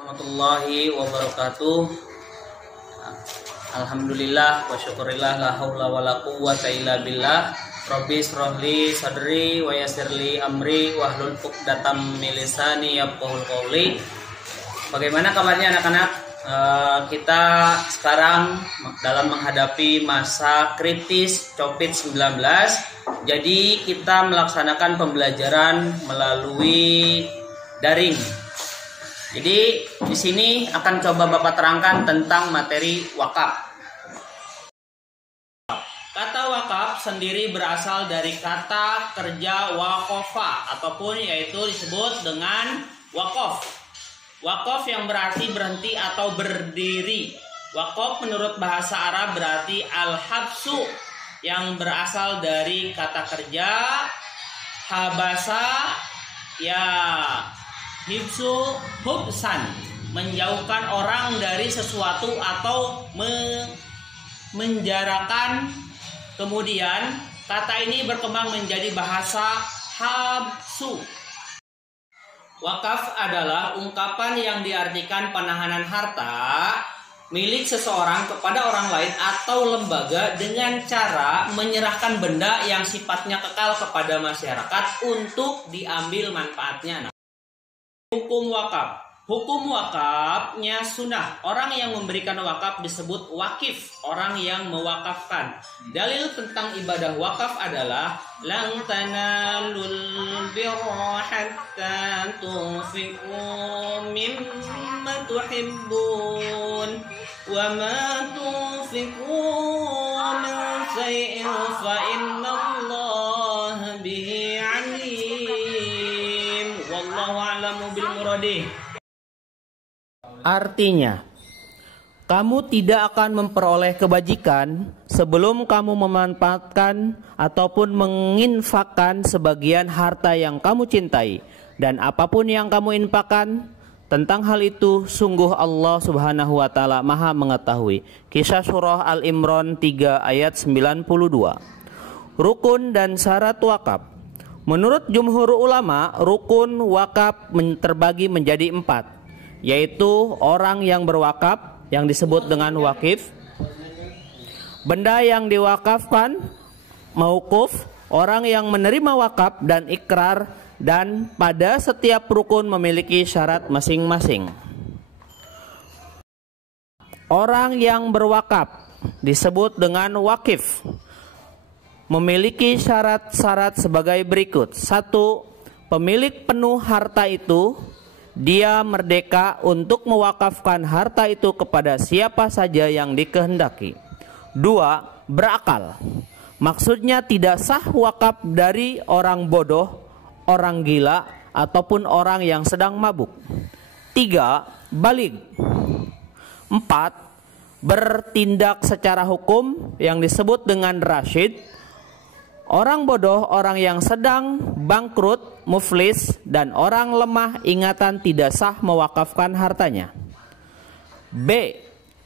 warahmatullahi wabarakatuh. Alhamdulillah wa syukurillah la haula wala quwwata illa billah. Rabbi shrahli sadri wa yassirli amri wahlul 'uqdatam min lisani yafqahul qawli. Bagaimana kabarnya anak-anak? Kita sekarang dalam menghadapi masa kritis COVID-19. Jadi kita melaksanakan pembelajaran melalui daring. Jadi di sini akan coba Bapak terangkan tentang materi wakaf. Kata wakaf sendiri berasal dari kata kerja waqafa ataupun yaitu disebut dengan wakaf. Wakaf yang berarti berhenti atau berdiri. Wakaf menurut bahasa Arab berarti al-habsu yang berasal dari kata kerja habasa ya hibsu hubsan, menjauhkan orang dari sesuatu atau menjarakan. Kemudian kata ini berkembang menjadi bahasa habsu. Wakaf adalah ungkapan yang diartikan penahanan harta milik seseorang kepada orang lain atau lembaga dengan cara menyerahkan benda yang sifatnya kekal kepada masyarakat untuk diambil manfaatnya. Hukum wakaf. Hukum wakafnya sunnah. Orang yang memberikan wakaf disebut wakif, orang yang mewakafkan. Dalil tentang ibadah wakaf adalah lan tanalul birra hatta tunfiqu mimma tuhibbun wa ma tunfiqu min shay'in fa innallaha bihi alim. Wallahu a'lamu bil muradih. Artinya, kamu tidak akan memperoleh kebajikan sebelum kamu memanfaatkan ataupun menginfakkan sebagian harta yang kamu cintai. Dan apapun yang kamu infakkan, tentang hal itu sungguh Allah subhanahu wa ta'ala maha mengetahui. Kisah surah Al-Imran 3 ayat 92. Rukun dan syarat wakaf. Menurut jumhur ulama, rukun wakaf terbagi menjadi 4, yaitu orang yang berwakaf yang disebut dengan wakif, benda yang diwakafkan mauquf, orang yang menerima wakaf dan ikrar, dan pada setiap rukun memiliki syarat masing-masing. Orang yang berwakaf disebut dengan wakif, memiliki syarat-syarat sebagai berikut. 1. Pemilik penuh harta itu dia merdeka untuk mewakafkan harta itu kepada siapa saja yang dikehendaki. 2. Berakal. Maksudnya tidak sah wakaf dari orang bodoh, orang gila, ataupun orang yang sedang mabuk. 3. Baligh. 4. Bertindak secara hukum yang disebut dengan rasyid. Orang bodoh, orang yang sedang bangkrut, muflis, dan orang lemah ingatan tidak sah mewakafkan hartanya. B.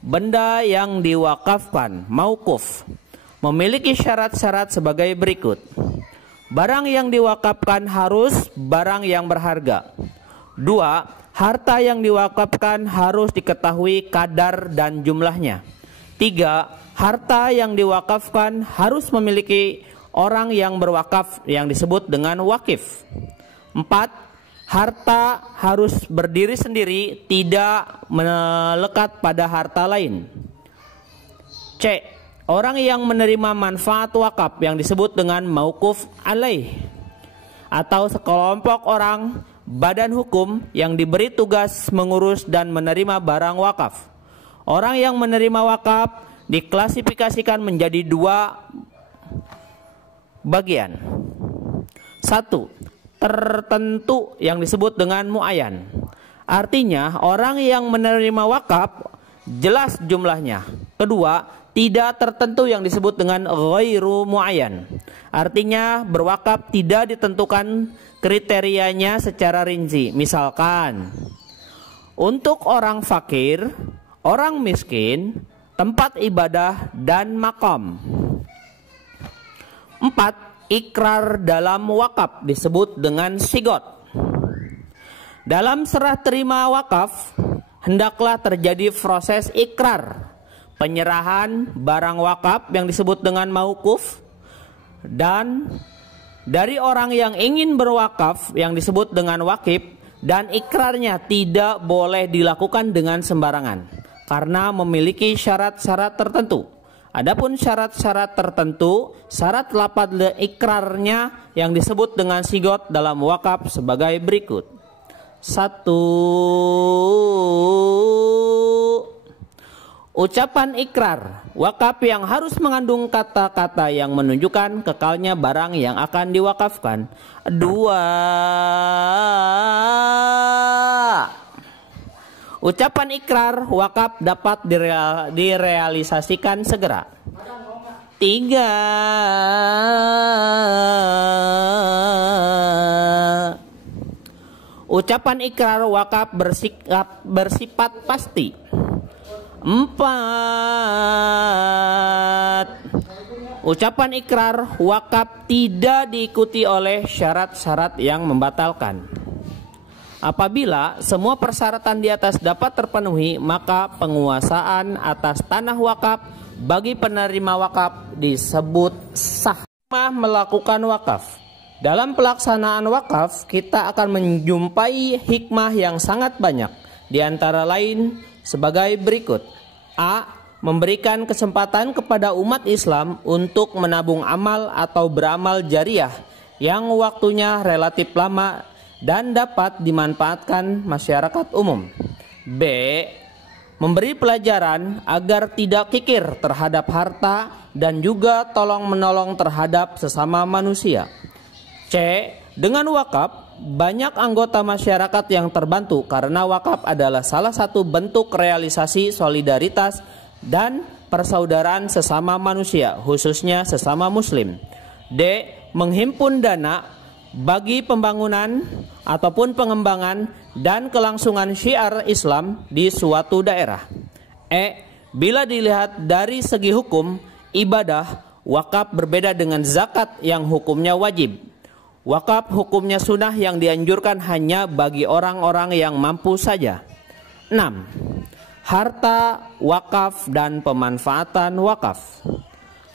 Benda yang diwakafkan mauquf memiliki syarat-syarat sebagai berikut. Barang yang diwakafkan harus barang yang berharga. 2. Harta yang diwakafkan harus diketahui kadar dan jumlahnya. 3. Harta yang diwakafkan harus memiliki orang yang berwakaf yang disebut dengan wakif. 4. Harta harus berdiri sendiri, tidak melekat pada harta lain. C. Orang yang menerima manfaat wakaf yang disebut dengan mauquf alaih, atau sekelompok orang badan hukum yang diberi tugas mengurus dan menerima barang wakaf. Orang yang menerima wakaf diklasifikasikan menjadi 2 bagian. 1. Tertentu yang disebut dengan muayyan. Artinya orang yang menerima wakaf jelas jumlahnya. Kedua, tidak tertentu yang disebut dengan ghairu muayyan. Artinya berwakaf tidak ditentukan kriterianya secara rinci. Misalkan untuk orang fakir, orang miskin, tempat ibadah, dan makam. 4. Ikrar dalam wakaf disebut dengan sigot. Dalam serah terima wakaf, hendaklah terjadi proses ikrar, penyerahan barang wakaf yang disebut dengan mauquf, dan dari orang yang ingin berwakaf yang disebut dengan wakif, dan ikrarnya tidak boleh dilakukan dengan sembarangan karena memiliki syarat-syarat tertentu. Adapun syarat-syarat tertentu, syarat lafaz ikrarnya yang disebut dengan sigot dalam wakaf sebagai berikut. 1. Ucapan ikrar wakaf yang harus mengandung kata-kata yang menunjukkan kekalnya barang yang akan diwakafkan. 2. Ucapan ikrar wakaf dapat direalisasikan segera. 3. Ucapan ikrar wakaf bersifat pasti. 4. Ucapan ikrar wakaf tidak diikuti oleh syarat-syarat yang membatalkan. Apabila semua persyaratan di atas dapat terpenuhi, maka penguasaan atas tanah wakaf bagi penerima wakaf disebut sah. Melakukan wakaf. Dalam pelaksanaan wakaf, kita akan menjumpai hikmah yang sangat banyak. Di antara lain sebagai berikut. A. Memberikan kesempatan kepada umat Islam untuk menabung amal atau beramal jariah yang waktunya relatif lama dan dapat dimanfaatkan masyarakat umum. B. Memberi pelajaran agar tidak kikir terhadap harta dan juga tolong-menolong terhadap sesama manusia. C. Dengan wakaf, banyak anggota masyarakat yang terbantu karena wakaf adalah salah satu bentuk realisasi solidaritas dan persaudaraan sesama manusia, khususnya sesama muslim. D. Menghimpun dana bagi pembangunan ataupun pengembangan dan kelangsungan syiar Islam di suatu daerah. E. Bila dilihat dari segi hukum ibadah, wakaf berbeda dengan zakat yang hukumnya wajib. Wakaf hukumnya sunnah yang dianjurkan hanya bagi orang-orang yang mampu saja. 6. Harta wakaf dan pemanfaatan wakaf.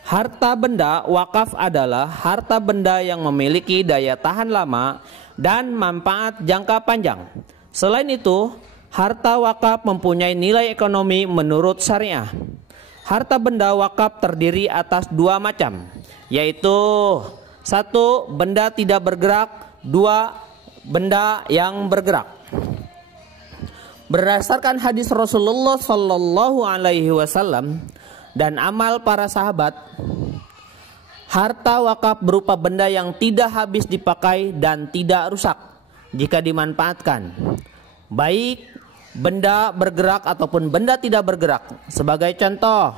Harta benda wakaf adalah harta benda yang memiliki daya tahan lama dan manfaat jangka panjang. Selain itu, harta wakaf mempunyai nilai ekonomi menurut syariah. Harta benda wakaf terdiri atas 2 macam, yaitu 1. Benda tidak bergerak. 2. Benda yang bergerak. Berdasarkan hadis Rasulullah Sallallahu Alaihi Wasallam dan amal para sahabat, harta wakaf berupa benda yang tidak habis dipakai dan tidak rusak jika dimanfaatkan, baik benda bergerak ataupun benda tidak bergerak. Sebagai contoh,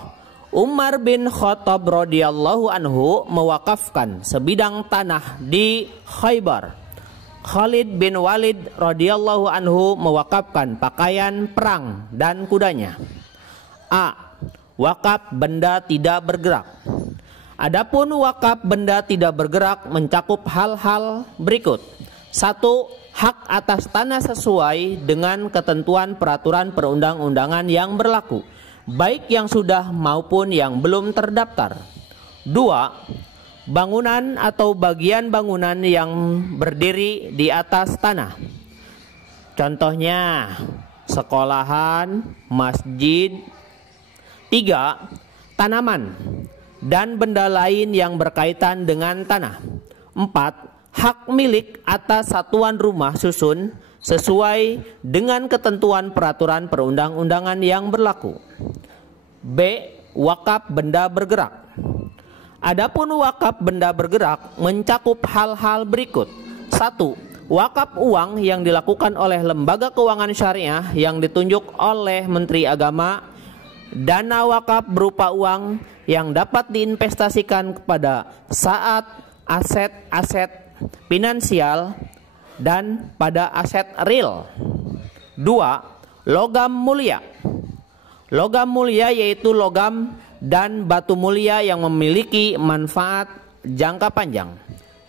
Umar bin Khattab radhiyallahu anhu mewakafkan sebidang tanah di Khaybar. Khalid bin Walid radhiyallahu anhu mewakafkan pakaian perang dan kudanya. A. Wakaf benda tidak bergerak. Adapun wakaf benda tidak bergerak mencakup hal-hal berikut. 1. Hak atas tanah sesuai dengan ketentuan peraturan perundang-undangan yang berlaku, baik yang sudah maupun yang belum terdaftar. 2. Bangunan atau bagian bangunan yang berdiri di atas tanah. Contohnya sekolahan, masjid. 3. Tanaman dan benda lain yang berkaitan dengan tanah. 4. Hak milik atas satuan rumah susun sesuai dengan ketentuan peraturan perundang-undangan yang berlaku. B. Wakaf benda bergerak. Adapun wakaf benda bergerak mencakup hal-hal berikut. 1. Wakaf uang yang dilakukan oleh lembaga keuangan syariah yang ditunjuk oleh Menteri Agama. Dana wakaf berupa uang yang dapat diinvestasikan kepada saat aset-aset finansial dan pada aset real. 2. Logam mulia. Logam mulia yaitu logam dan batu mulia yang memiliki manfaat jangka panjang.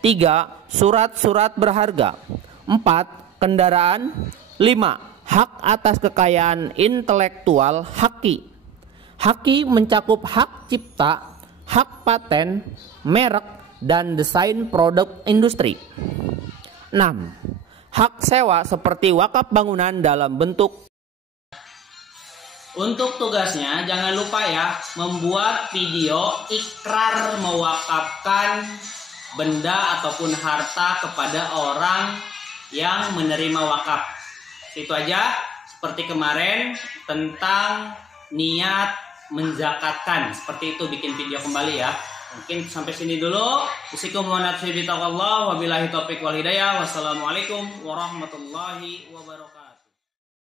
3. Surat-surat berharga. 4. Kendaraan. 5. Hak atas kekayaan intelektual haki. Haki mencakup hak cipta, hak paten, merek, dan desain produk industri. 6. Hak sewa seperti wakaf bangunan dalam bentuk. Untuk tugasnya jangan lupa ya membuat video ikrar mewakafkan benda ataupun harta kepada orang yang menerima wakaf. Itu aja, seperti kemarin tentang niat menzakatkan, seperti itu, bikin video kembali ya. Mungkin sampai sini dulu. Wabillahi taufiq wal hidayah. Wassalamualaikum warahmatullahi wabarakatuh.